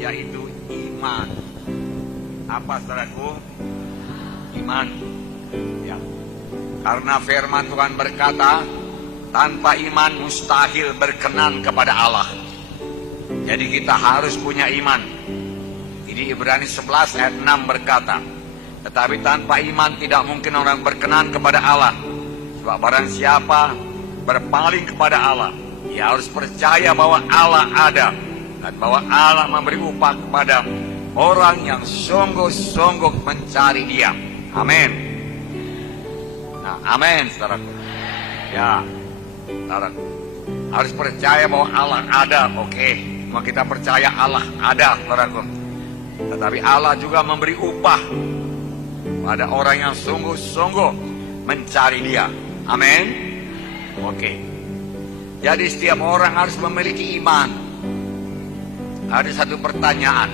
yaitu iman. Apa saudaraku? Iman. Ya. Karena firman Tuhan berkata, tanpa iman mustahil berkenan kepada Allah. Jadi kita harus punya iman. Di Ibrani 11 ayat 6 berkata, tetapi tanpa iman tidak mungkin orang berkenan kepada Allah. Sebab barang siapa berpaling kepada Allah, ia harus percaya bahwa Allah ada dan bahwa Allah memberi upah kepada orang yang sungguh-sungguh mencari Dia. Amin. Nah, amin, saudaraku. Ya, saudaraku, harus percaya bahwa Allah ada. Oke, mau kita percaya Allah ada, saudaraku. Tetapi Allah juga memberi upah pada orang yang sungguh-sungguh mencari Dia. Amin. Oke. Jadi setiap orang harus memiliki iman. Ada satu pertanyaan.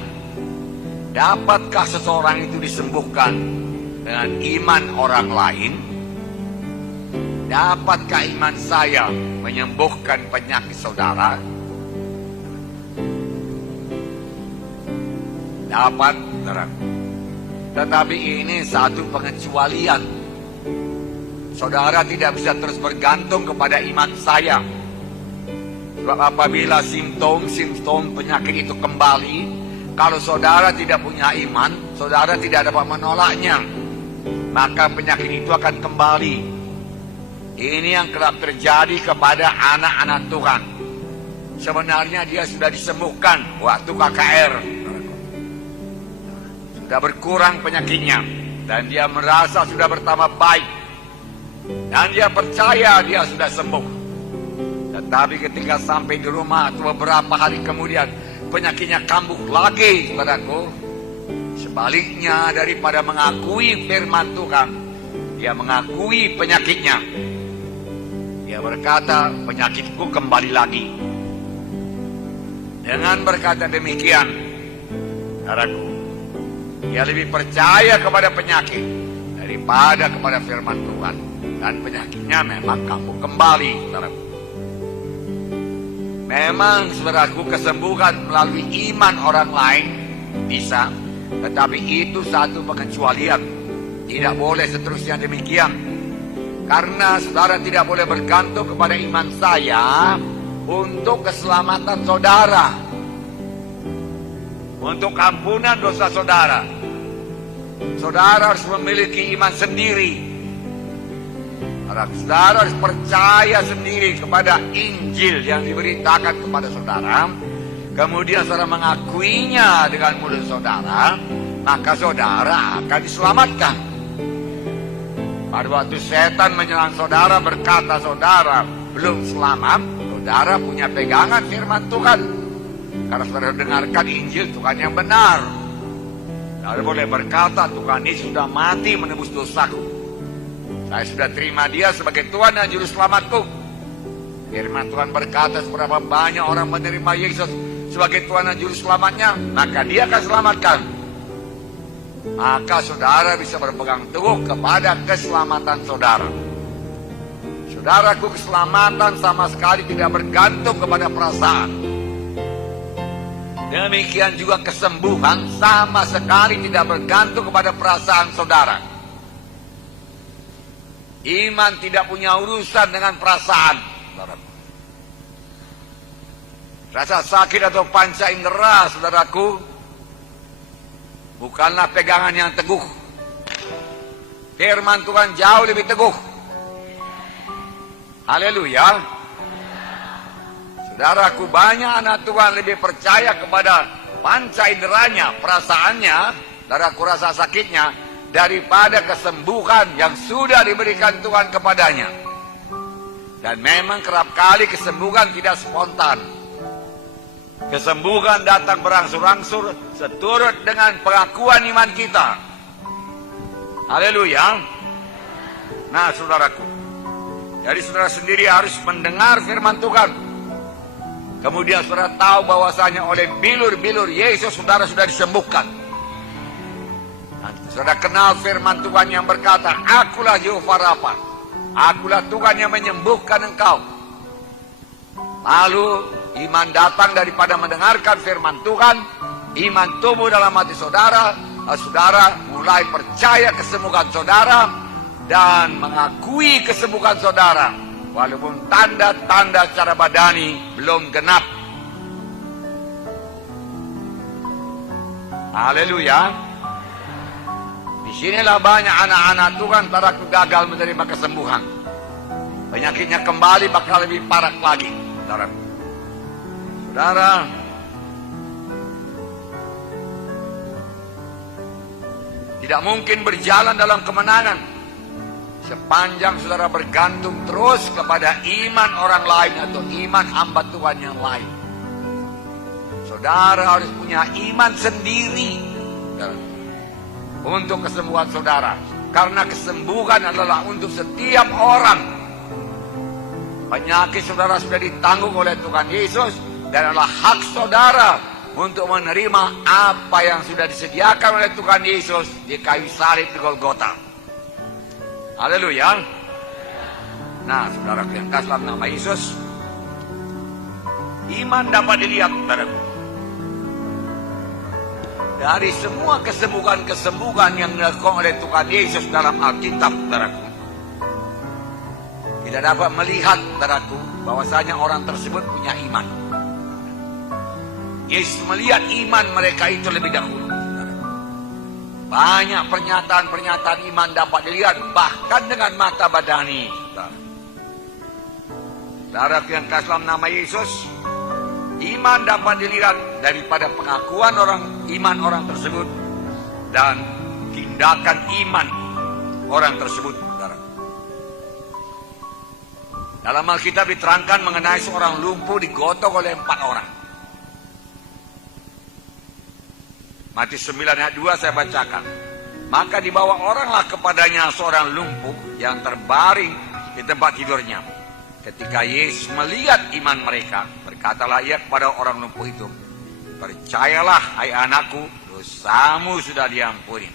Dapatkah seseorang itu disembuhkan dengan iman orang lain? Dapatkah iman saya menyembuhkan penyakit saudara? Dapat, saudara. Tetapi ini satu pengecualian. Saudara tidak bisa terus bergantung kepada iman saya. Sebab apabila simptom penyakit itu kembali, kalau saudara tidak punya iman, saudara tidak dapat menolaknya, maka penyakit itu akan kembali. Ini yang kerap terjadi kepada anak-anak Tuhan. Sebenarnya dia sudah disembuhkan waktu KKR. Sudah berkurang penyakitnya. Dan dia merasa sudah bertambah baik. Dan dia percaya dia sudah sembuh. Tetapi ketika sampai di rumah atau beberapa hari kemudian, penyakitnya kambuh lagi, saudaraku. Sebaliknya, daripada mengakui firman Tuhan, dia mengakui penyakitnya. Dia berkata, penyakitku kembali lagi. Dengan berkata demikian, saudaraku, dia lebih percaya kepada penyakit daripada kepada firman Tuhan. Dan penyakitnya memang kambuh kembali, saudaraku. Memang, saudaraku, kesembuhan melalui iman orang lain bisa, tetapi itu satu pengecualian. Tidak boleh seterusnya demikian. Karena saudara tidak boleh bergantung kepada iman saya untuk keselamatan saudara, untuk ampunan dosa saudara. Saudara harus memiliki iman sendiri. Saudara harus percaya sendiri kepada Injil yang diberitakan kepada saudara. Kemudian saudara mengakuinya dengan mulut saudara, maka saudara akan diselamatkan. Pada waktu setan menyerang saudara, berkata saudara belum selamat, saudara punya pegangan firman Tuhan. Karena saudara dengarkan Injil Tuhan yang benar. Saudara boleh berkata, Tuhan ini sudah mati menebus dosaku. Saya sudah terima Dia sebagai Tuhan dan Juru Selamatku. Firman Tuhan berkata, seberapa banyak orang menerima Yesus sebagai Tuhan dan Juru Selamatnya, maka Dia akan selamatkan. Maka saudara bisa berpegang teguh kepada keselamatan saudara. Saudaraku, keselamatan sama sekali tidak bergantung kepada perasaan. Demikian juga kesembuhan sama sekali tidak bergantung kepada perasaan saudara. Iman tidak punya urusan dengan perasaan. Rasa sakit atau panca indera, saudaraku, bukanlah pegangan yang teguh. Firman Tuhan jauh lebih teguh. Haleluya. Saudaraku, banyak anak Tuhan lebih percaya kepada panca inderanya, perasaannya, saudaraku, rasa sakitnya, daripada kesembuhan yang sudah diberikan Tuhan kepadanya. Dan memang kerap kali kesembuhan tidak spontan. Kesembuhan datang berangsur-angsur seturut dengan pengakuan iman kita. Haleluya. Nah, saudaraku, jadi saudara sendiri harus mendengar firman Tuhan. Kemudian saudara tahu bahwasanya oleh bilur-bilur Yesus saudara sudah disembuhkan. Dan saudara kenal firman Tuhan yang berkata, Akulah Yehova Rafa, Akulah Tuhan yang menyembuhkan engkau. Lalu iman datang daripada mendengarkan firman Tuhan, iman tumbuh dalam hati saudara, saudara mulai percaya kesembuhan saudara dan mengakui kesembuhan saudara, walaupun tanda-tanda secara badani belum genap. Haleluya. Disinilah banyak anak-anak Tuhan saudaraku gagal menerima kesembuhan. Penyakitnya kembali bakal lebih parah lagi, saudaraku. Saudara, tidak mungkin berjalan dalam kemenangan sepanjang saudara bergantung terus kepada iman orang lain atau iman hamba Tuhan yang lain. Saudara harus punya iman sendiri untuk kesembuhan saudara, karena kesembuhan adalah untuk setiap orang. Penyakit saudara sudah ditanggung oleh Tuhan Yesus dan adalah hak saudara untuk menerima apa yang sudah disediakan oleh Tuhan Yesus di kayu salib di Golgota. Haleluya. Nah, saudara yang kasih dalam nama Yesus, iman dapat dilihat, saudaraku, dari semua kesembuhan-kesembuhan yang dilakukan oleh Tuhan Yesus dalam Alkitab, saudaraku. Kita dapat melihat, saudaraku, bahwasanya orang tersebut punya iman. Yesus melihat iman mereka itu lebih dahulu. Banyak pernyataan-pernyataan iman dapat dilihat bahkan dengan mata badani. Saudara yang kasih dalam nama Yesus, iman dapat dilihat daripada pengakuan iman orang tersebut dan tindakan iman orang tersebut. Saudara. Dalam Alkitab diterangkan mengenai seorang lumpuh digotong oleh 4 orang. Matius 9 ayat 2 saya bacakan. Maka dibawa oranglah kepadanya seorang lumpuh yang terbaring di tempat tidurnya. Ketika Yesus melihat iman mereka, berkatalah ia kepada orang lumpuh itu, percayalah hai anakku, dosamu sudah diampuni.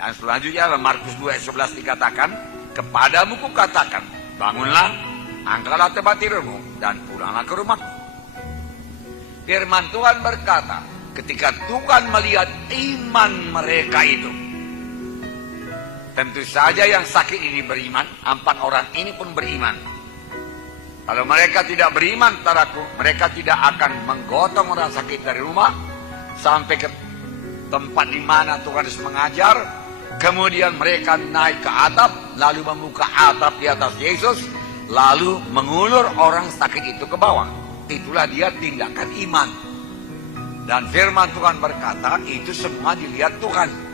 Dan selanjutnya dalam Markus 2 ayat 11 dikatakan, kepadamu kukatakan, bangunlah, angkatlah tempat tidurmu, dan pulanglah ke rumahmu. Firman Tuhan berkata, ketika Tuhan melihat iman mereka itu, tentu saja yang sakit ini beriman, 4 orang ini pun beriman. Kalau mereka tidak beriman, saudaraku, mereka tidak akan menggotong orang sakit dari rumah sampai ke tempat di mana Tuhan harus mengajar. Kemudian mereka naik ke atap, lalu membuka atap di atas Yesus, lalu mengulur orang sakit itu ke bawah. Itulah dia tindakan iman. Dan firman Tuhan berkata, itu semua dilihat Tuhan.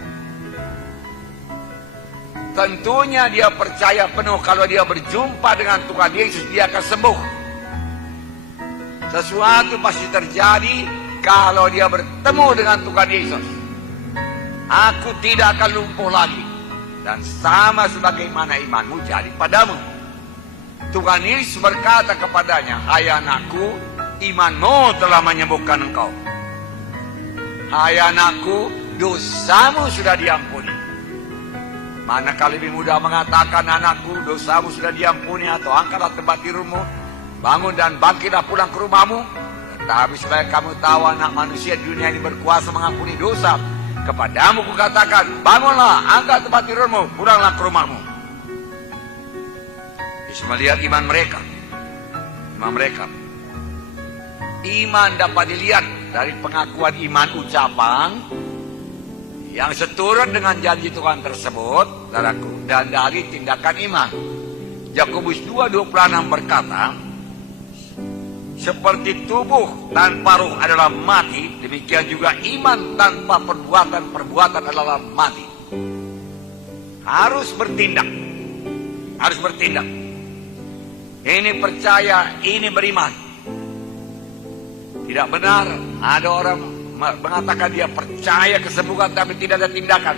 Tentunya dia percaya penuh kalau dia berjumpa dengan Tuhan Yesus, dia akan sembuh. Sesuatu pasti terjadi kalau dia bertemu dengan Tuhan Yesus. Aku tidak akan lumpuh lagi. Dan sama sebagaimana imanmu jadi padamu. Tuhan Yesus berkata kepadanya, hai anakku, imanmu telah menyembuhkan engkau. Hai anakku, dosamu sudah diampuni. Manakala lebih mudah mengatakan, anakku, dosamu sudah diampuni, atau angkatlah tempat tidurmu, bangun dan bangkitlah pulang ke rumahmu. Tetapi supaya kamu tahu anak manusia di dunia ini berkuasa mengampuni dosa, kepadamu kukatakan, bangunlah, angkat tempat tidurmu, pulanglah ke rumahmu. Yesus melihat iman mereka. Iman dapat dilihat dari pengakuan iman ucapan yang seturut dengan janji Tuhan tersebut, saudaraku, dan dari tindakan iman. Yakobus 2:26 berkata, seperti tubuh tanpa ruh adalah mati, demikian juga iman tanpa perbuatan adalah mati. Harus bertindak. Ini percaya, ini beriman. Tidak benar ada orang mengatakan dia percaya kesembuhan tapi tidak ada tindakan.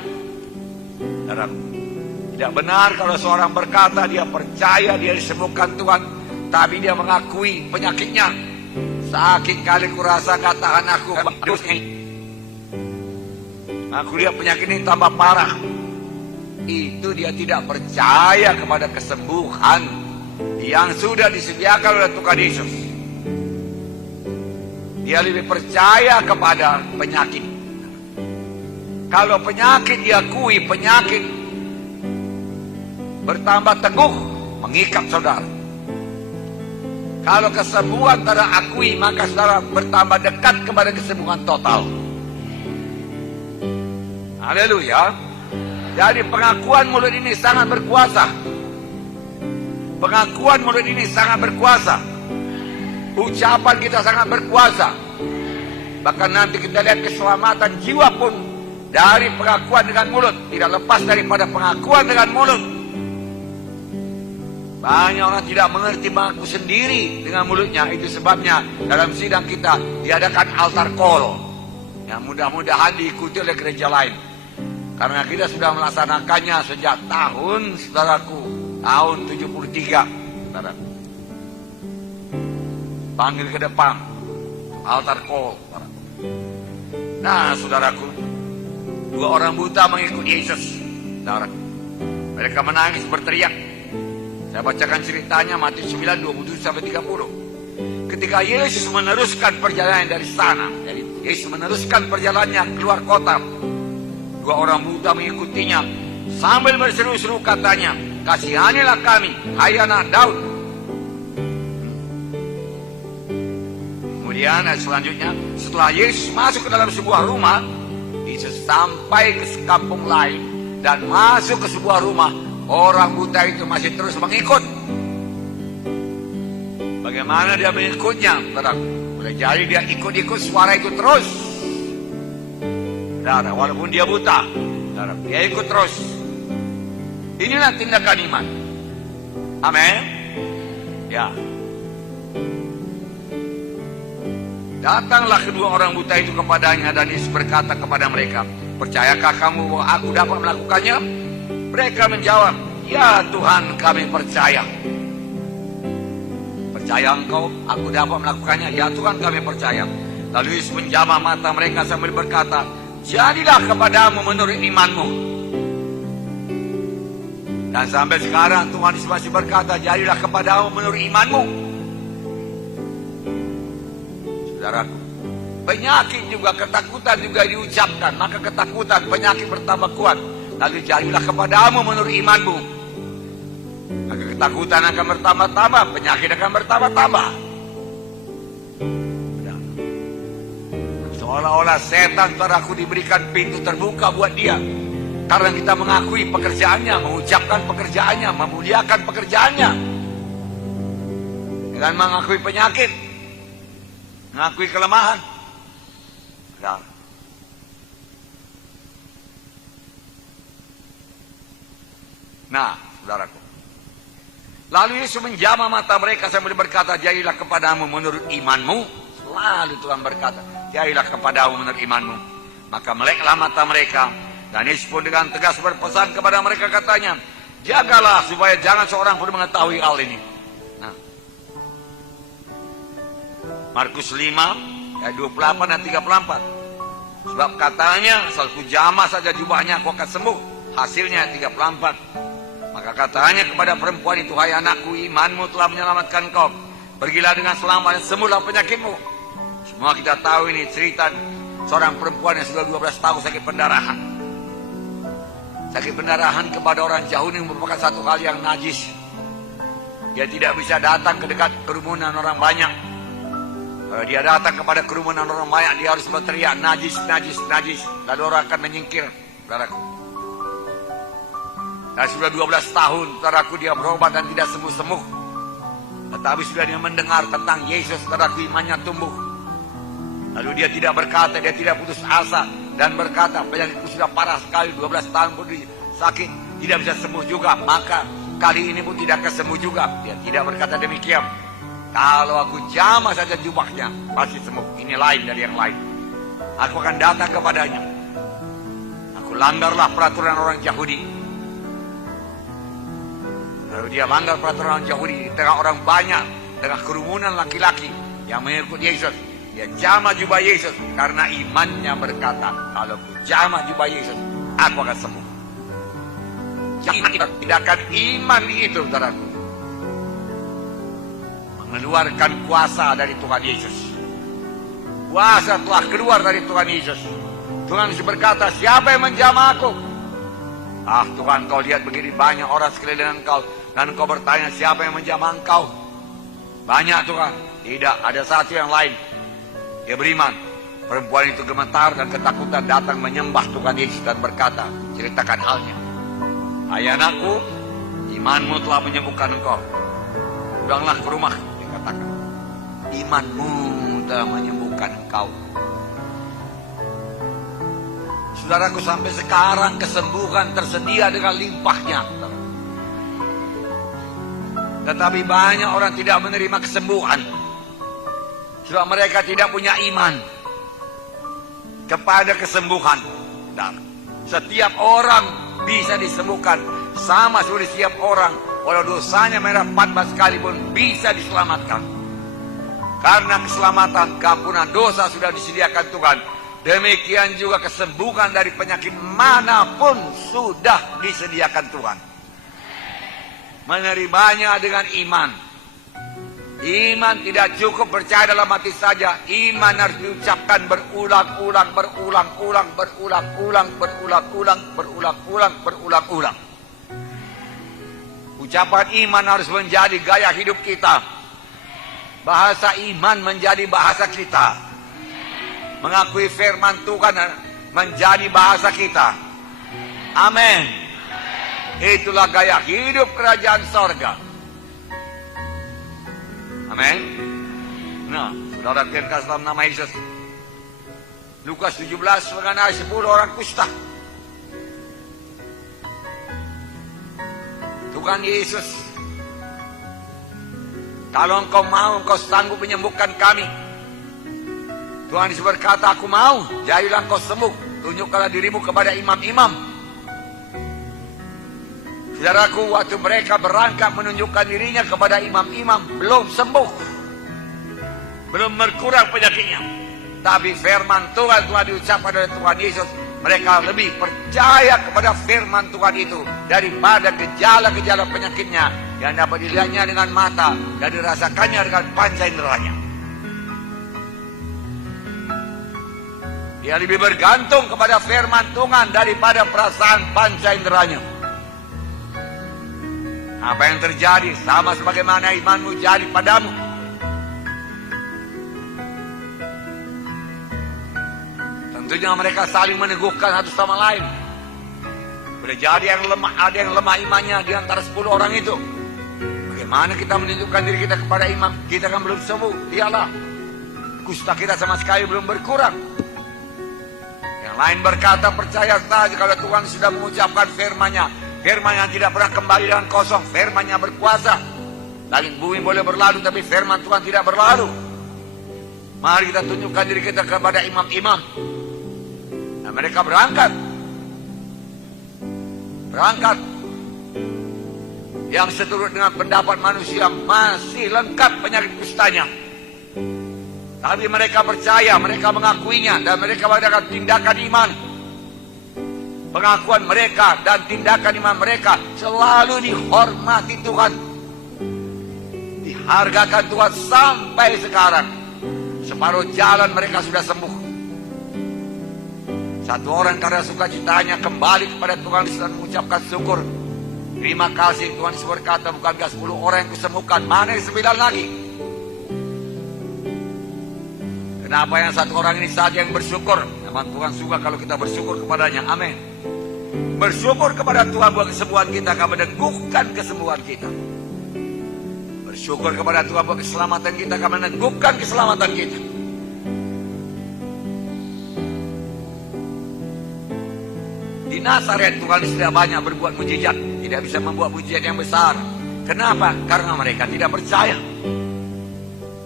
Tidak benar kalau seorang berkata dia percaya dia disembuhkan Tuhan, tapi dia mengakui penyakitnya. Sakit kali kurasa katakan aku lihat penyakit ini tambah parah. Itu dia tidak percaya kepada kesembuhan yang sudah disediakan oleh Tuhan Yesus. Dia lebih percaya kepada penyakit. Kalau penyakit diakui, penyakit bertambah teguh, mengikat saudara. Kalau kesembuhan saudara akui, maka saudara bertambah dekat kepada kesembuhan total. Haleluya. Jadi pengakuan mulut ini sangat berkuasa. Pengakuan mulut ini sangat berkuasa. Ucapan kita sangat berkuasa. Bahkan nanti kita lihat keselamatan jiwa pun dari pengakuan dengan mulut. Tidak lepas daripada pengakuan dengan mulut. Banyak orang tidak mengerti mengaku sendiri dengan mulutnya. Itu sebabnya dalam sidang kita diadakan altar call, yang mudah-mudahan diikuti oleh gereja lain. Karena kita sudah melaksanakannya sejak tahun, saudaraku, tahun 73, saudara. Panggil ke depan, altar call, saudara. Nah, saudaraku, 2 orang buta mengikuti Yesus, saudara. Mereka menangis berteriak. Saya bacakan ceritanya Matius 9, 27-30. Ketika Yesus meneruskan perjalanan dari sana, jadi Yesus meneruskan perjalanannya keluar kota, 2 orang buta mengikutinya sambil berseru-seru katanya, "Kasihanilah kami, hai anak Daud." Kemudian ayat selanjutnya, setelah Yesus masuk ke dalam sebuah rumah, Yesus sampai ke kampung lain dan masuk ke sebuah rumah. Orang buta itu masih terus mengikut. Bagaimana dia mengikutnya? Boleh jadi dia ikut-ikut suara itu terus. Saudara, walaupun dia buta, saudara, dia ikut terus. Inilah tindakan iman. Amin. Ya. Datanglah kedua orang buta itu kepadanya dan Yesus berkata kepada mereka, "Percayakah kamu bahwa aku dapat melakukannya?" Mereka menjawab, "Ya Tuhan, kami percaya." "Percaya engkau aku dapat melakukannya?" "Ya Tuhan, kami percaya." Lalu Yesus menjamah mata mereka sambil berkata, "Jadilah kepadamu menurut imanmu." Dan sampai sekarang Tuhan Yesus masih berkata, "Jadilah kepadamu menurut imanmu." Saudaraku, penyakit juga, ketakutan juga diucapkan, maka ketakutan, penyakit bertambah kuat. Lalu jadilah kepadamu menurut imanmu. Maka ketakutan akan bertambah-tambah, penyakit akan bertambah-tambah. Seolah-olah setan, saudaraku, diberikan pintu terbuka buat dia. Karena kita mengakui pekerjaannya, mengucapkan pekerjaannya, memuliakan pekerjaannya. Dengan mengakui penyakit, mengakui kelemahan. Nah, saudaraku, lalu Yesus menjamah mata mereka sambil berkata, "Jadilah kepadamu menurut imanmu." Selalu Tuhan berkata, "Jadilah kepadamu menurut imanmu." Maka meleklah mata mereka, dan Yesus pun dengan tegas berpesan kepada mereka, katanya, "Jagalah supaya jangan seorang pun mengetahui hal ini." Nah, Markus 5 ayat 28 dan 34. Sebab katanya, "Asal ku jamah saja jubahnya, aku akan sembuh." Hasilnya 34. Maka katanya kepada perempuan itu, "Hai anakku, imanmu telah menyelamatkan kau. Pergilah dengan selamat dan sembuhlah penyakitmu." Semua kita tahu ini cerita seorang perempuan yang sudah 12 tahun sakit pendarahan. Sakit pendarahan kepada orang Yahudi merupakan satu hal yang najis. Dia tidak bisa datang ke dekat kerumunan orang banyak. Kalau dia datang kepada kerumunan orang banyak, dia harus berteriak, "Najis, najis, najis." Lalu orang akan menyingkir, saudaraku. Dan sudah 12 tahun, saudaraku, dia berobat dan tidak sembuh-sembuh. Tetapi sudah dia mendengar tentang Yesus, saudaraku, imannya tumbuh. Lalu dia tidak berkata, dia tidak putus asa. Dan berkata, "Penyakitku sudah parah sekali, 12 tahun pun sakit, tidak bisa sembuh juga. Maka kali ini pun tidak akan sembuh juga." Dia tidak berkata demikian. "Kalau aku jamah saja jubahnya, pasti sembuh." Ini lain dari yang lain. Aku akan datang kepadanya. Aku langgarlah peraturan orang Yahudi. Lalu dia langgar peraturan orang Yahudi di tengah orang banyak, tengah kerumunan laki-laki yang mengikut Yesus. Dia jamah jubah Yesus karena imannya berkata, "Kalau ku jamah jubah Yesus, aku akan sembuh." Jangan tindakan iman itu, saudaraku, mengeluarkan kuasa dari Tuhan Yesus. Kuasa telah keluar dari Tuhan Yesus. Tuhan Yesus berkata, siapa yang menjamah aku? Ah Tuhan, kau lihat begini banyak orang sekeliling engkau, dan engkau bertanya, siapa yang menjamah engkau? Banyak Tuhan. Tidak, ada satu yang lain. Dia beriman. Perempuan itu gemetar dan ketakutan datang menyembah Tuhan Yesus dan berkata, ceritakan halnya. Hai anakku, imanmu telah menyembuhkan engkau. Pulanglah ke rumah, dia katakan. Imanmu telah menyembuhkan engkau. Saudaraku, sampai sekarang kesembuhan tersedia dengan limpahnya. Tetapi banyak orang tidak menerima kesembuhan. Sebab mereka tidak punya iman kepada kesembuhan. Dan setiap orang bisa disembuhkan. Sama seperti setiap orang, walau dosanya merah 14 kali pun bisa diselamatkan. Karena keselamatan, keampunan dosa sudah disediakan Tuhan. Demikian juga kesembuhan dari penyakit manapun sudah disediakan Tuhan. Menerimanya dengan iman. Iman tidak cukup percaya dalam hati saja. Iman harus diucapkan berulang-ulang. Ucapan iman harus menjadi gaya hidup kita. Bahasa iman menjadi bahasa kita. Mengakui firman Tuhan menjadi bahasa kita. Amin. Itulah gaya hidup kerajaan sorga. Amin. Nah, saudara terkasih dalam nama Yesus. Lukas 17 mengenai 10 orang kusta. Tuhan Yesus, kalau engkau mau, engkau sanggup menyembuhkan kami. Tuhan Yesus berkata, aku mau, jadilah engkau sembuh. Tunjukkanlah dirimu kepada imam-imam. Saudaraku, waktu mereka berangkat menunjukkan dirinya kepada imam-imam, belum sembuh. Belum berkurang penyakitnya. Tapi firman Tuhan telah diucapkan oleh Tuhan Yesus. Mereka lebih percaya kepada firman Tuhan itu daripada gejala-gejala penyakitnya yang dapat dilihatnya dengan mata dan dirasakannya dengan panca inderanya. Dia lebih bergantung kepada firman Tuhan daripada perasaan panca inderanya. Apa yang terjadi sama sebagaimana imanmu jadi padamu. Tentunya mereka saling meneguhkan satu sama lain. Boleh jadi yang lemah, ada yang lemah imannya di antara 10 orang itu. Bagaimana kita menunjukkan diri kita kepada imam? Kita kan belum sembuh. Dialah, kusta kita sama sekali belum berkurang. Yang lain berkata, percaya saja kalau Tuhan sudah mengucapkan firman-Nya. Firman yang tidak pernah kembali dengan kosong. Firman-Nya berkuasa. Langit bumi boleh berlalu, tapi firman Tuhan tidak berlalu. Mari kita tunjukkan diri kita kepada imam-imam. Dan mereka berangkat. Yang seturut dengan pendapat manusia masih lengkap penyakit kustanya. Tapi mereka percaya, mereka mengakuinya, dan mereka mengadakan tindakan iman. Pengakuan mereka dan tindakan iman mereka selalu dihormati Tuhan. Dihargakan Tuhan sampai sekarang. Separuh jalan mereka sudah sembuh. Satu orang karena sukacitanya kembali kepada Tuhan dan mengucapkan syukur. Terima kasih, Tuhan Yesus berkata, bukankah 10 orang yang kusembuhkan, mana yang 9 lagi? Kenapa yang satu orang ini saja yang bersyukur? Memang Tuhan suka kalau kita bersyukur kepadanya. Amin. Bersyukur kepada Tuhan buat kesembuhan kita, akan meneguhkan kesembuhan kita. Bersyukur kepada Tuhan buat keselamatan kita, akan meneguhkan keselamatan kita. Di Nazaret Tuhan sudah banyak berbuat mujizat, tidak bisa membuat mujizat yang besar. Kenapa? Karena mereka tidak percaya.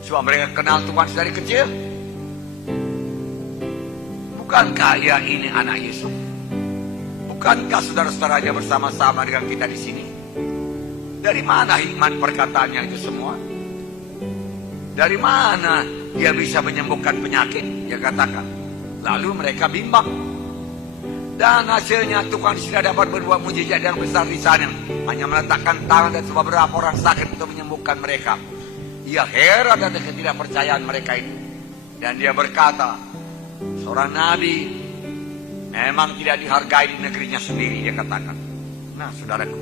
Sebab mereka kenal Tuhan dari kecil. Bukankah ia ini anak Yesus? Bukankah saudara-saudaranya bersama-sama dengan kita di sini? Dari mana hikmat perkataannya itu semua? Dari mana dia bisa menyembuhkan penyakit? Dia katakan. Lalu mereka bimbang. Dan hasilnya Tuhan sudah dapat berbuat mujizat yang besar di sana. Hanya meletakkan tangan dan beberapa orang sakit untuk menyembuhkan mereka. Ia heran dengan ketidakpercayaan mereka itu. Dan dia berkata, seorang nabi memang tidak dihargai di negerinya sendiri, dia katakan. Nah, saudaraku,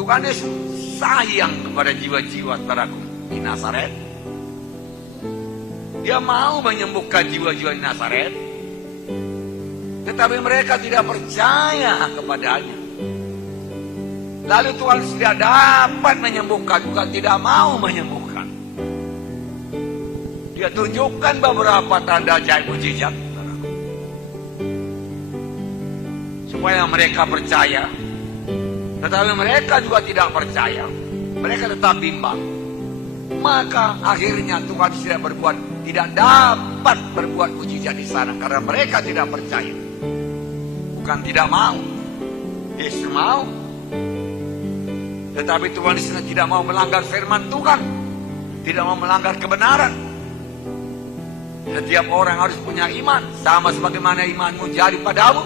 Tuhan Yesus sayang kepada jiwa-jiwa saudaraku di Nazaret. Dia mau menyembuhkan jiwa-jiwa di Nazaret, tetapi mereka tidak percaya kepadanya. Lalu Tuhan tidak dapat menyembuhkan, bukan tidak mau menyembuhkan. Dia tunjukkan beberapa tanda ajaib mujizat supaya mereka percaya. Tetapi mereka juga tidak percaya. Mereka tetap bimbang. Maka akhirnya Tuhan tidak dapat berbuat mujizat di sana karena mereka tidak percaya. Bukan tidak mau, Yesus mau. Tetapi Tuhan di sana tidak mau melanggar firman Tuhan, tidak mau melanggar kebenaran. Setiap orang harus punya iman, sama sebagaimana imanmu jadi padamu.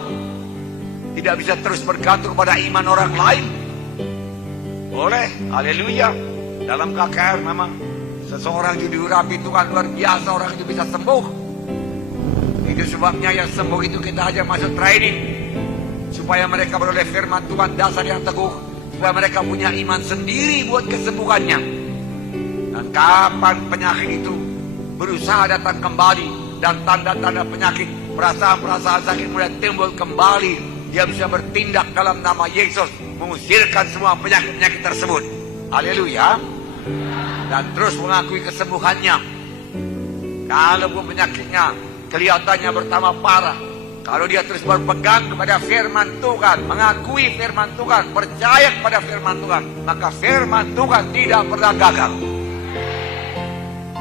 Tidak bisa terus bergantung pada iman orang lain. Boleh, haleluya. Dalam KKR memang seseorang itu diurapi Tuhan luar biasa, orang itu bisa sembuh. Itu sebabnya yang sembuh itu kita aja masuk training, supaya mereka beroleh firman Tuhan, dasar yang teguh, supaya mereka punya iman sendiri buat kesembuhannya. Dan kapan penyakit itu berusaha datang kembali, dan tanda-tanda penyakit, perasaan-perasaan sakit mulai timbul kembali, dia bisa bertindak dalam nama Yesus, mengusirkan semua penyakit-penyakit tersebut. Haleluya. Dan terus mengakui kesembuhannya. Kalau penyakitnya kelihatannya bertambah parah, kalau dia terus berpegang kepada firman Tuhan, mengakui firman Tuhan, percaya kepada firman Tuhan, maka firman Tuhan tidak pernah gagal.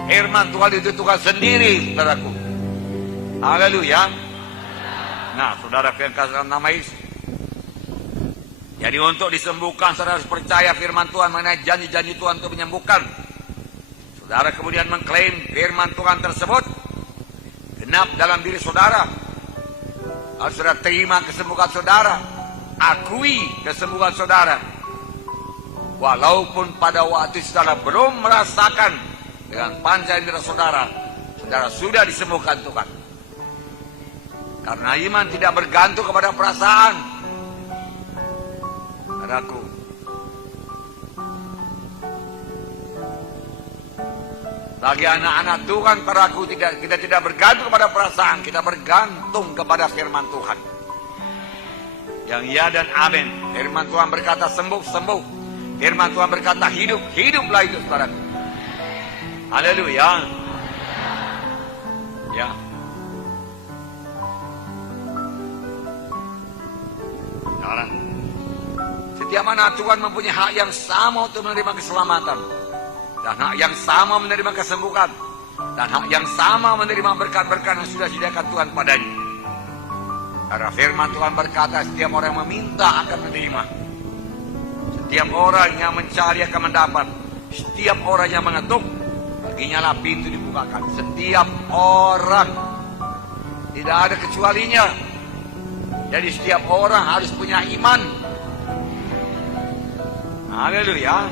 Firman Tuhan itu Tuhan sendiri, saudaraku. Haleluya. Nah, saudara yang kasih dalam nama Yesus. Jadi untuk disembuhkan, saudara harus percaya firman Tuhan mengenai janji-janji Tuhan untuk menyembuhkan. Saudara kemudian mengklaim firman Tuhan tersebut genap dalam diri saudara. Harus saudara terima kesembuhan saudara, akui kesembuhan saudara. Walaupun pada waktu saudara belum merasakan dengan panca indera saudara, saudara sudah disembuhkan Tuhan. Karena iman tidak bergantung kepada perasaan. Saudaraku, bagi anak-anak Tuhan, saudaraku, kita tidak bergantung kepada perasaan, kita bergantung kepada firman Tuhan. Yang ya dan amin. Firman Tuhan berkata sembuh, sembuh. Firman Tuhan berkata hidup, hiduplah itu, saudaraku. Haleluya. Ya. Sekarang, setiap anak Tuhan mempunyai hak yang sama untuk menerima keselamatan, dan hak yang sama menerima kesembuhan, dan hak yang sama menerima berkat-berkat yang sudah disediakan Tuhan padanya. Karena firman Tuhan berkata, setiap orang yang meminta akan menerima, setiap orang yang mencari akan mendapat, setiap orang yang mengetuk, baginya lah pintu dibukakan. Setiap orang, tidak ada kecualinya. Jadi setiap orang harus punya iman. Haleluya.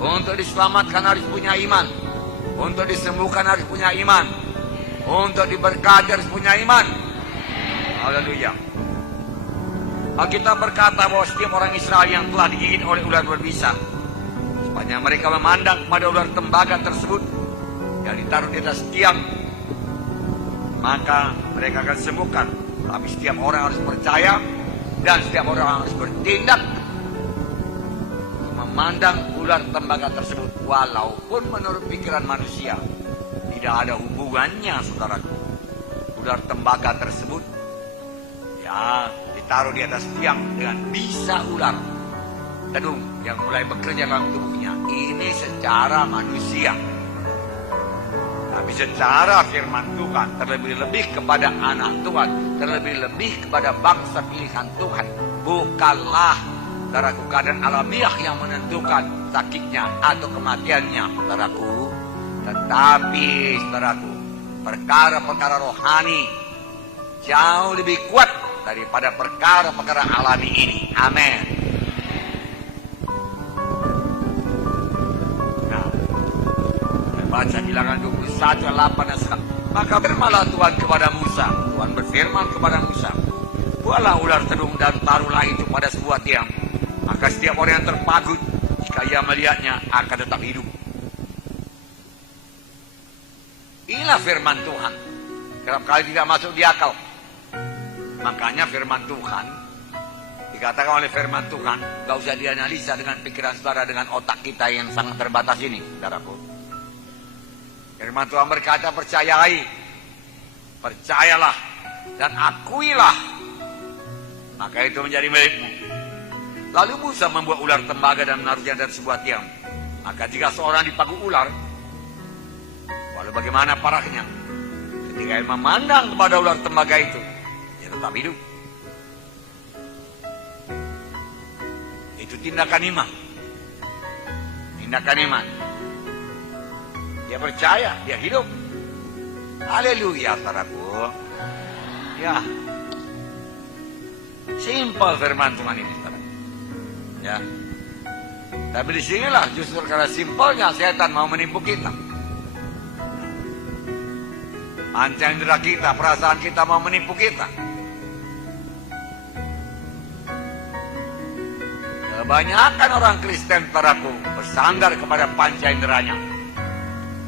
Untuk diselamatkan harus punya iman. Untuk disembuhkan harus punya iman. Untuk diberkati harus punya iman. Haleluya. Alkitab berkata bahwa setiap orang Israel yang telah digigit oleh ular berbisa, sepanjang mereka memandang kepada ular tembaga tersebut yang ditaruh di atas tiang, maka mereka akan sembuhkan. Tapi setiap orang harus percaya, dan setiap orang harus bertindak memandang ular tembaga tersebut. Walaupun menurut pikiran manusia tidak ada hubungannya, saudaraku. Ular tembaga tersebut ya ditaruh di atas tiang dengan bisa ular tenung yang mulai bekerja dalam tubuhnya. Ini secara manusia. Tapi secara firman Tuhan, terlebih-lebih kepada anak Tuhan, terlebih-lebih kepada bangsa pilihan Tuhan, bukanlah saudaraku keadaan alamiah yang menentukan sakitnya atau kematiannya, saudaraku, tetapi saudaraku, perkara-perkara rohani jauh lebih kuat daripada perkara-perkara alami ini. Amin. baca Bilangan 21 ayat 8 dan 9. Maka firmanlah Tuhan kepada Musa. Tuhan berfirman kepada Musa, buatlah ular tedung dan taruhlah itu pada sebuah tiang. Maka setiap orang yang terpagut, jika ia melihatnya, akan tetap hidup. Inilah firman Tuhan. Kerap kali tidak masuk di akal. Makanya firman Tuhan, dikatakan oleh firman Tuhan, gak usah dianalisa dengan pikiran saudara, dengan otak kita yang sangat terbatas ini, saudaraku. Firman Tuhan berkata, percayalah dan akuilah, maka itu menjadi milikmu. Lalu Musa membuat ular tembaga dan menaruhnya dari sebuah tiang. Maka jika seorang dipaku ular, walau bagaimana parahnya, ketika ia memandang kepada ular tembaga itu, dia tetap hidup. Itu tindakan iman. Tindakan iman. Dia percaya, dia hidup. Haleluya, saudaraku. Ya. Simpel firman Tuhan ini, saudara. Ya. Tapi disinilah justru karena simpelnya setan mau menipu kita. Panca indera kita, perasaan kita mau menipu kita. Kebanyakan orang Kristen, saudaraku, bersandar kepada panca inderanya.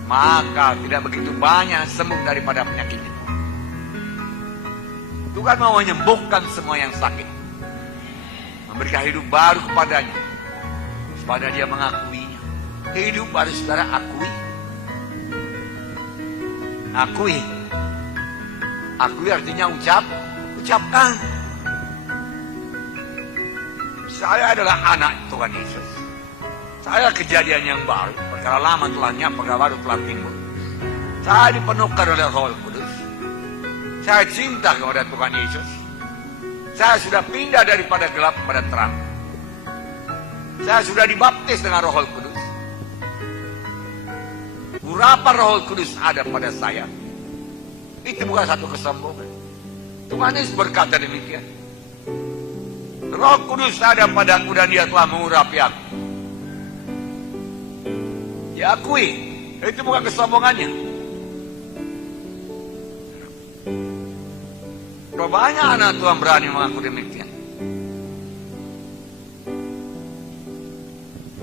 Maka tidak begitu banyak sembuh daripada penyakit itu. Tuhan mau menyembuhkan semua yang sakit, memberikan hidup baru kepadanya, supaya dia mengakuinya. Hidup harus saudara akui. Akui artinya ucapkan. Saya adalah anak Tuhan Yesus. Saya kejadian yang baru, perkara lama telah nyata, perkara baru telah timbul. Saya dipenuhkan oleh Roh Kudus. Saya cinta kepada Tuhan Yesus. Saya sudah pindah daripada gelap kepada terang. Saya sudah dibaptis dengan Roh Kudus. Urapan Roh Kudus ada pada saya. Itu bukan satu kesombongan. Tuhan Yesus berkata demikian. Roh Kudus ada padaku dan dia telah mengurapi aku. Diakui, itu bukan kesombongannya. Berapa banyak anak Tuhan berani mengaku demikian.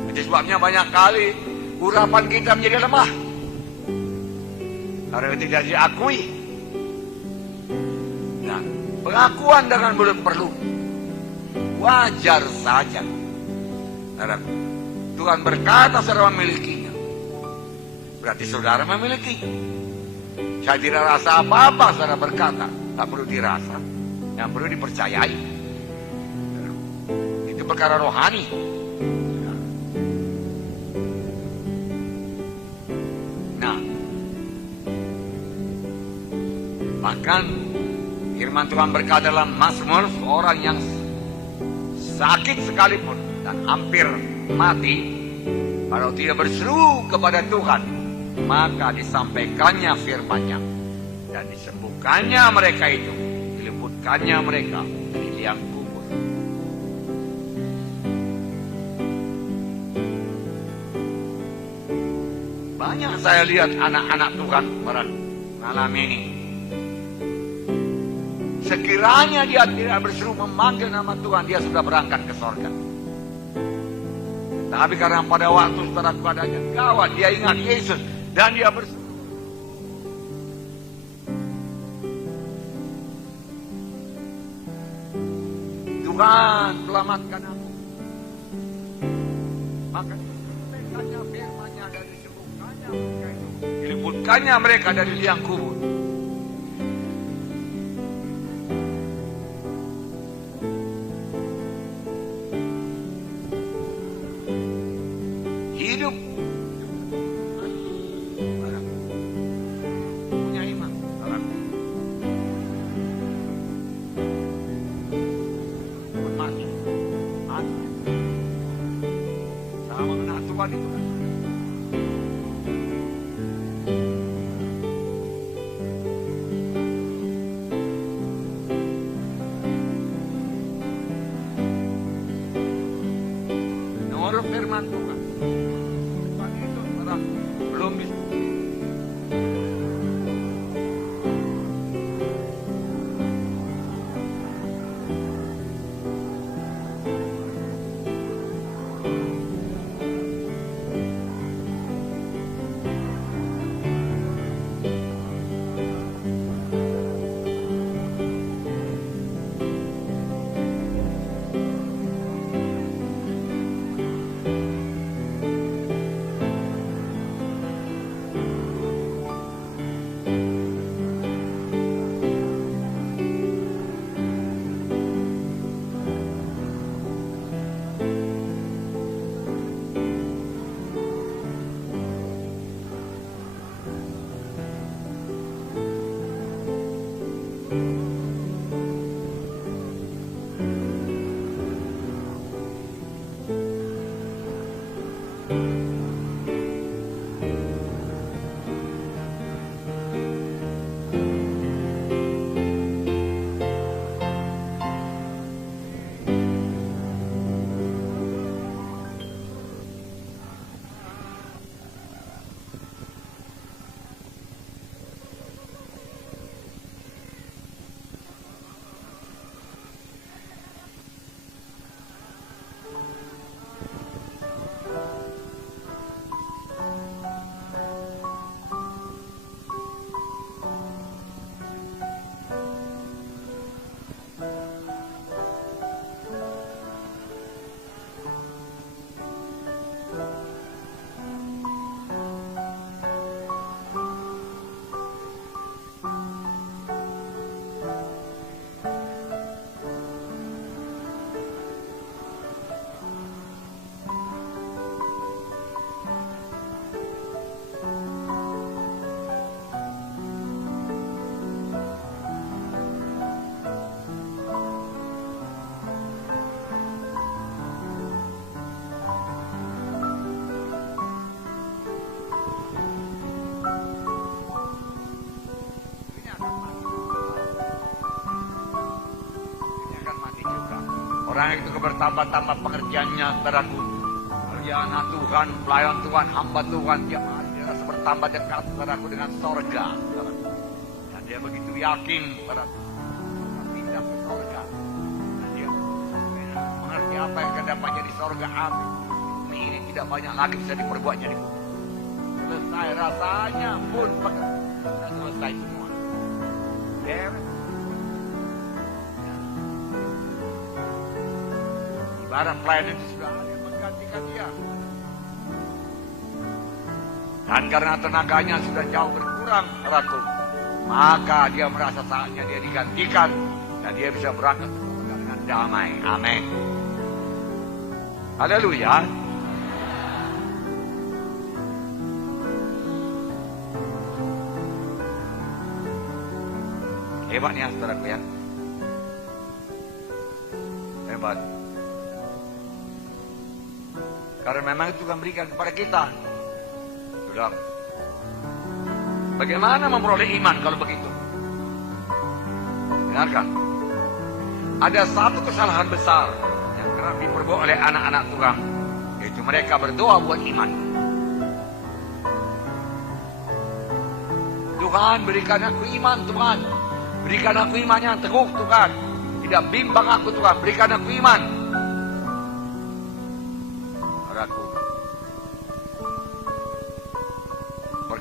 Itu sebabnya banyak kali urapan kita menjadi lemah, karena tidak diakui. Nah, pengakuan dengan belum perlu, wajar saja. Tuhan berkata saudara memilikinya, berarti saudara memiliki. Saya tidak rasa apa-apa, saudara berkata. Tak perlu dirasa, yang perlu dipercayai. Itu perkara rohani. Nah, bahkan firman Tuhan berkata dalam Mazmur, seorang yang sakit sekalipun dan hampir mati, kalau tidak berseru kepada Tuhan, maka disampaikannya firman-Nya dan disembuhkannya mereka itu, diluputkannya mereka dari liang kubur. Banyak saya lihat anak-anak Tuhan mengalami ini. Sekiranya dia tidak berseru memanggil nama Tuhan, dia sudah berangkat ke sorga. Tapi karena pada waktu saudara kepadanya gawat, dia ingat Yesus dan dia berseru. Tuhan, selamatkan aku. Maka disampaikannya firman-Nya dan disembuhkannya mereka itu, diluputkannya mereka dari liang kubur. Hidup punya iman. Sama mengenal Tuhan itu. Menurut firman Tuhan, Tuhan itu belum bisa. Orang itu bertambah-tambah pengertiannya, saudaraku. Karena Tuhan, pelayan Tuhan, hamba Tuhan, dia merasa bertambah dekat, saudaraku, dengan sorga, saudaraku. Dan dia begitu yakin, saudaraku, pindah ke sorga. Dan dia mengerti apa yang akan dapat jadi sorga. Amin. Ini tidak banyak lagi bisa diperbuatnya di bumi. Selesai rasanya pun sudah selesai semua. Ibarat pelayan itu sudah ada yang menggantikan dia. Dan karena tenaganya sudah jauh berkurang, saudaraku, maka dia merasa saatnya dia digantikan dan dia bisa berangkat dengan damai. Amin. Haleluya. Hebatnya, saudaraku, ya. Hebat. Karena memang itu Tuhan berikan kepada kita. Sudah. Bagaimana memperoleh iman kalau begitu? Dengarkan. Ada satu kesalahan besar yang kerap diperbuat oleh anak-anak Tuhan, yaitu mereka berdoa buat iman. Tuhan, berikan aku iman, Tuhan. Berikan aku iman yang teguh, Tuhan. Tidak bimbang aku, Tuhan. Berikan aku iman.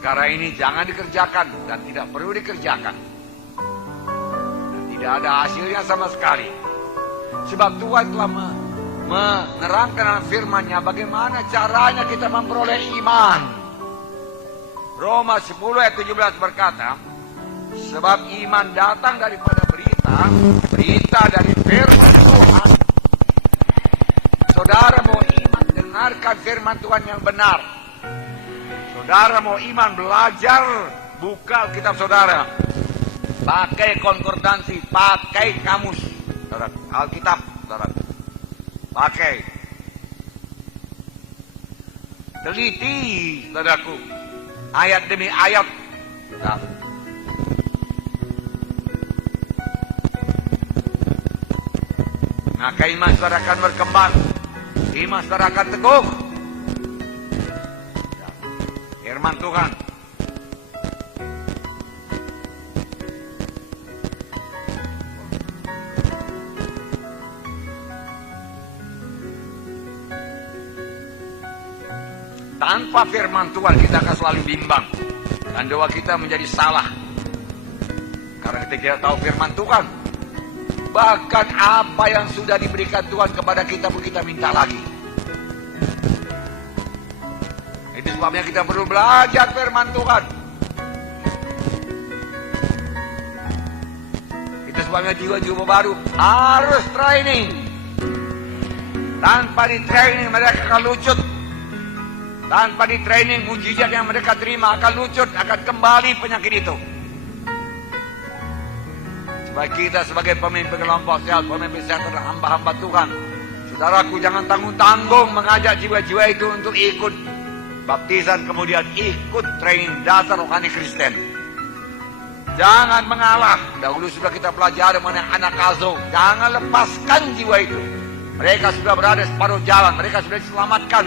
Perkara ini jangan dikerjakan dan tidak perlu dikerjakan. Dan tidak ada hasilnya sama sekali. Sebab Tuhan telah menerangkan dalam firman-Nya bagaimana caranya kita memperoleh iman. Roma 10 ayat 17 berkata, sebab iman datang daripada berita dari firman Tuhan. Saudara mau iman, dengarkan firman Tuhan yang benar. Saudara mau iman, belajar, buka Alkitab saudara. Pakai konkordansi, pakai kamus, saudara. Alkitab, saudara. Pakai. Teliti, saudaraku. Ayat demi ayat. Saudara. Maka iman saudara akan berkembang. Iman saudara akan teguh. Firman Tuhan. Tanpa firman Tuhan kita akan selalu bimbang dan doa kita menjadi salah. Karena kita tidak tahu firman Tuhan. Bahkan apa yang sudah diberikan Tuhan kepada kita pun kita minta lagi. Itu sebabnya kita perlu belajar firman Tuhan. Itu sebabnya jiwa-jiwa baru harus training. Tanpa di training mereka akan lucut. Tanpa di training mujizat yang mereka terima akan lucut, akan kembali penyakit itu. Sebab kita sebagai pemimpin kelompok sel, pemimpin sel adalah hamba-hamba Tuhan. Saudaraku, jangan tanggung-tanggung mengajak jiwa-jiwa itu untuk ikut baptisan, kemudian ikut training dasar rohani Kristen. Jangan mengalah. Dahulu sudah kita pelajari mengenai anak asuh. Jangan lepaskan jiwa itu. Mereka sudah berada separuh jalan. Mereka sudah diselamatkan.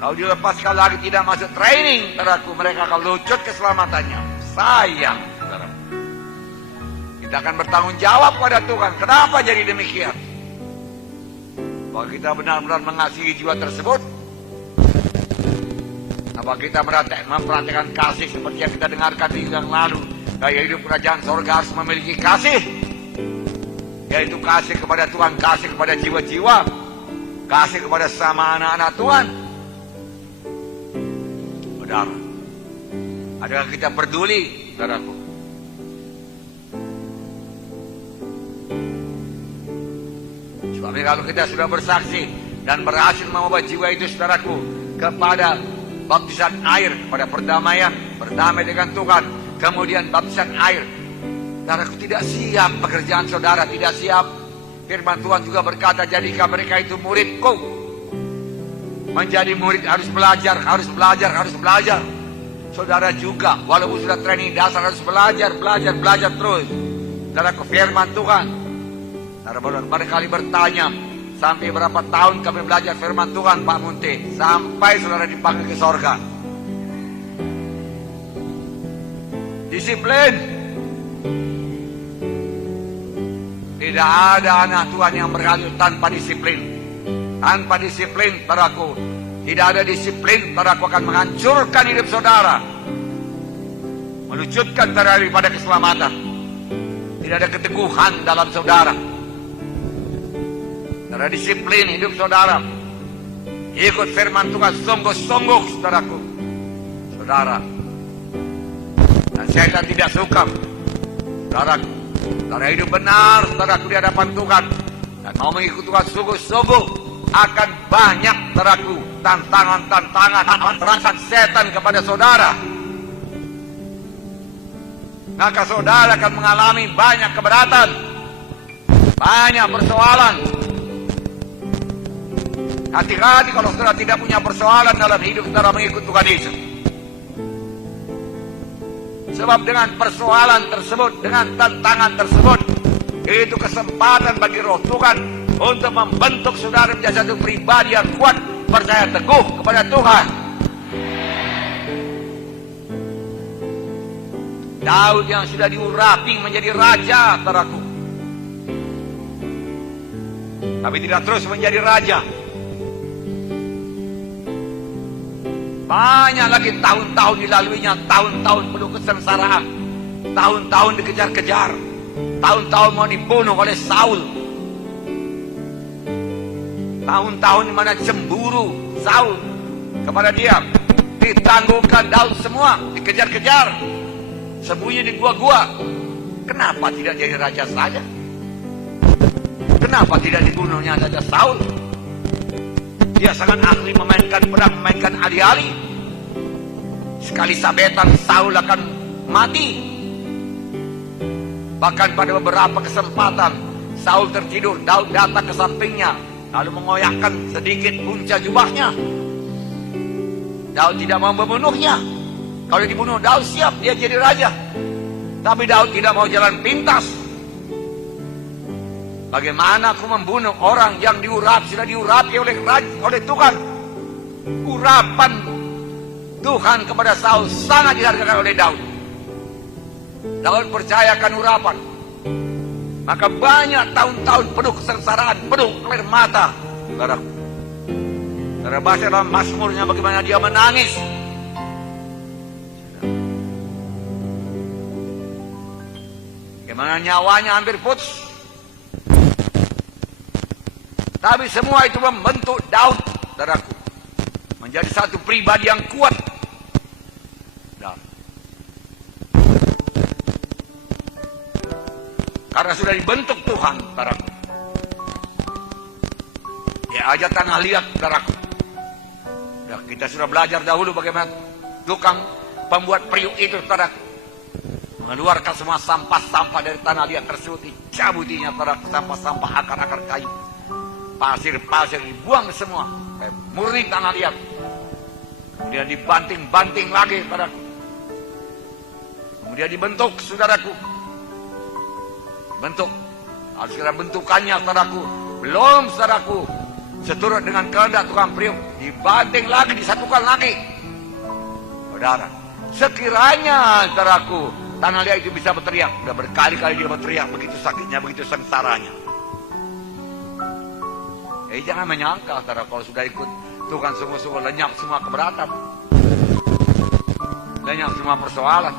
Kalau dilepaskan lagi tidak masuk training, saudaraku, mereka akan lucut keselamatannya. Sayang, saudara. Kita akan bertanggung jawab pada Tuhan. Kenapa jadi demikian? Bahwa kita benar-benar mengasihi jiwa tersebut. Apa kita memperhatikan kasih seperti yang kita dengarkan di yang lalu. Gaya hidup kerajaan sorga harus memiliki kasih. Yaitu kasih kepada Tuhan, kasih kepada jiwa-jiwa, kasih kepada sama anak-anak Tuhan. Saudara, adakah kita peduli, saudaraku? Sebab kalau kita sudah bersaksi dan berhasil membawa jiwa itu, saudaraku, kepada baptisan air, kepada perdamaian, berdamai dengan Tuhan, kemudian baptisan air. Saudaraku, tidak siap pekerjaan saudara, tidak siap. Firman Tuhan juga berkata, jadikan mereka itu muridku. Menjadi murid harus belajar, harus belajar, harus belajar. Saudara juga, walaupun sudah training dasar, harus belajar, belajar, belajar terus. Saudaraku, firman Tuhan. Saudara barangkali bertanya, sampai berapa tahun kami belajar firman Tuhan, Pak Munte? Sampai saudara dipanggil ke sorga. Disiplin. Tidak ada anak Tuhan yang berhasil tanpa disiplin. Tanpa disiplin, saudaraku, tidak ada disiplin, saudaraku, akan menghancurkan hidup saudara, melucutkan saudara daripada keselamatan. Tidak ada keteguhan dalam saudara. Saudara disiplin hidup saudara, ikut firman Tuhan sungguh-sungguh, saudaraku, saudara. Dan setan tidak suka, saudaraku, saudara hidup benar, saudaraku, di hadapan Tuhan, dan mau mengikut Tuhan sungguh-sungguh, akan banyak, saudaraku, tantangan-tantangan, terangsang setan kepada saudara. Maka saudara akan mengalami banyak keberatan, banyak persoalan. Hati-hati kalau saudara tidak punya persoalan dalam hidup saudara mengikut Tuhan Yesus. Sebab dengan persoalan tersebut, dengan tantangan tersebut, itu kesempatan bagi roh Tuhan untuk membentuk saudara menjadi satu pribadi yang kuat, percaya teguh kepada Tuhan. Daud yang sudah diurapi menjadi raja, saudaraku, tapi tidak terus menjadi raja. Banyak lagi tahun-tahun dilaluinya, tahun-tahun penuh kesengsaraan, tahun-tahun dikejar-kejar, tahun-tahun mau dibunuh oleh Saul, tahun-tahun di mana cemburu Saul kepada dia, ditangguhkan Daud semua, dikejar-kejar, sembunyi di gua-gua. Kenapa tidak jadi raja saja? Kenapa tidak dibunuhnya saja Saul? Dia sangat ahli memainkan pedang, memainkan alih-alih. Sekali sabetan Saul akan mati. Bahkan pada beberapa kesempatan Saul tertidur, Daud datang ke sampingnya, lalu mengoyakkan sedikit punca jubahnya. Daud tidak mau membunuhnya. Kalau dibunuh Daud siap, dia jadi raja. Tapi Daud tidak mau jalan pintas. Bagaimana aku membunuh orang yang sudah diurapi oleh Tuhan? Urapan Tuhan kepada Saul sangat dihargakan oleh Daud. Daud percayakan urapan. Maka banyak tahun-tahun penuh kesengsaraan, penuh air mata. Saudara baca dalam Mazmurnya bagaimana dia menangis. Bagaimana nyawanya hampir putus. Tapi semua itu membentuk Daud, saudaraku, menjadi satu pribadi yang kuat. Karena sudah dibentuk Tuhan, saudaraku. Ya aja tanah liat, saudaraku. Nah, kita sudah belajar dahulu bagaimana tukang pembuat periuk itu, saudaraku, mengeluarkan semua sampah-sampah dari tanah liat tersebut, dicabutinya, saudaraku, sampah-sampah akar-akar kayu. pasir-pasir dibuang semua, murni tanah liat. Kemudian dibanting-banting lagi, saudaraku. Kemudian dibentuk, saudaraku. Bentuk. Harus kira bentukannya, saudaraku. Belum, saudaraku. Seturut dengan kehendak tukang priuk, dibanting lagi, disatukan lagi. Saudara, sekiranya, saudaraku, tanah liat itu bisa berteriak. Sudah berkali-kali dia berteriak, begitu sakitnya, begitu sengsaranya. Jangan menyangka, saudara, kalau sudah ikut Tuhan sungguh-sungguh lenyap semua keberatan, lenyap semua persoalan.